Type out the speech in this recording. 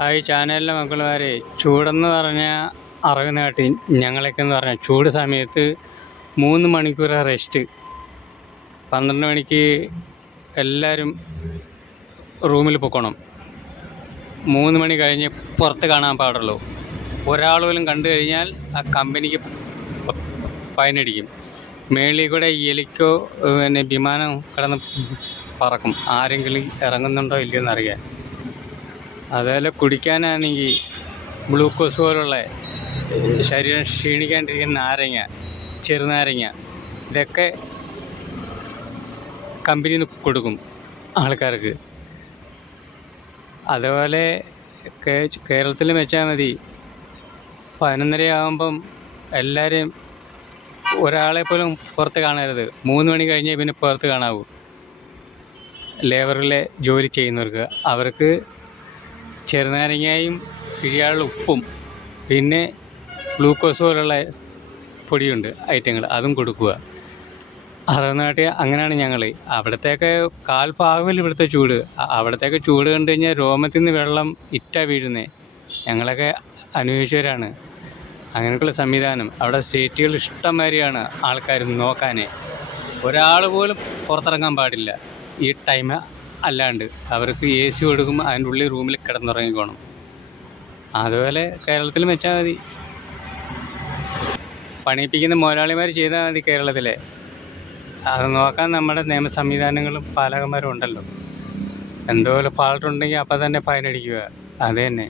Hi ചാനലിലെ മക്കളുമാരെ, ചൂടെന്ന് പറഞ്ഞാൽ അറകുനാട്ടി ഞങ്ങളൊക്കെ എന്ന് പറഞ്ഞാൽ ചൂട് സമയത്ത് 3 മണിക്കൂർ റെസ്റ്റ്. 12 മണിക്ക് എല്ലാവരും റൂമിൽ പൊക്കണം. 3 മണി കഴിഞ്ഞ് പുറത്ത് കാണാൻ പാടുള്ളൂ. ഒരാൾ പോലും കണ്ടു കഴിഞ്ഞാൽ ആ കമ്പനിക്ക് ഫൈനടിക്കും. മേളിൽ കൂടെ എലിക്കോ വിമാനം കിടന്ന് പറക്കും, ആരെങ്കിലും ഇറങ്ങുന്നുണ്ടോ ഇല്ലയോ എന്നറിയാൻ. അതുപോലെ കുടിക്കാനാണെങ്കിൽ ഗ്ലൂക്കോസ് പോലുള്ള ശരീരം ക്ഷീണിക്കാണ്ടിരിക്കുന്ന നാരങ്ങ, ചെറുനാരങ്ങ, ഇതൊക്കെ കമ്പനിയിൽ നിന്ന് കൊടുക്കും ആൾക്കാർക്ക്. അതുപോലെ കേരളത്തിൽ വെച്ചാൽ മതി, 11:30 ആകുമ്പം എല്ലാവരെയും ഒരാളെ പോലും പുറത്ത് കാണരുത്. 3 മണി കഴിഞ്ഞേ പിന്നെ പുറത്ത് കാണാവൂ. ലേബറിലെ ജോലി ചെയ്യുന്നവർക്ക് അവർക്ക് ചെറുനാരങ്ങയും പിഴിയാളുള്ള ഉപ്പും പിന്നെ ഗ്ലൂക്കോസ് പോലുള്ള പൊടിയുണ്ട് ഐറ്റങ്ങൾ, അതും കൊടുക്കുക. അറനാട്ടിൽ അങ്ങനെയാണ് ഞങ്ങൾ. അവിടത്തേക്ക് കാൽഭാഗമില്ല ഇവിടുത്തെ ചൂട്. അവിടത്തേക്ക് ചൂട് കണ്ടു കഴിഞ്ഞാൽ രോമത്തിൽ നിന്ന് വെള്ളം വീഴുന്നത്. ഞങ്ങളൊക്കെ അനുഭവിച്ചവരാണ്. അങ്ങനെയൊക്കെയുള്ള സംവിധാനം അവിടെ സീറ്റുകൾ ഇഷ്ടംമാതിരിയാണ് ആൾക്കാർ നോക്കാൻ. ഒരാൾ പോലും പുറത്തിറങ്ങാൻ പാടില്ല ഈ ടൈം. അല്ലാണ്ട് അവർക്ക് AC കൊടുക്കും, അതിൻ്റെ ഉള്ളിൽ റൂമിൽ കിടന്നുറങ്ങിക്കോണം. അതുപോലെ കേരളത്തിൽ വെച്ചാൽ മതി. പണിയിപ്പിക്കുന്ന മുതലാളിമാർ ചെയ്താൽ മതി കേരളത്തിലെ. അത് നോക്കാൻ നമ്മുടെ നിയമ സംവിധാനങ്ങളും പാലകന്മാരും ഉണ്ടല്ലോ. എന്തോലും ഫാൾട്ടുണ്ടെങ്കിൽ അപ്പം തന്നെ ഫൈൻ അടിക്കുക. അത് തന്നെ.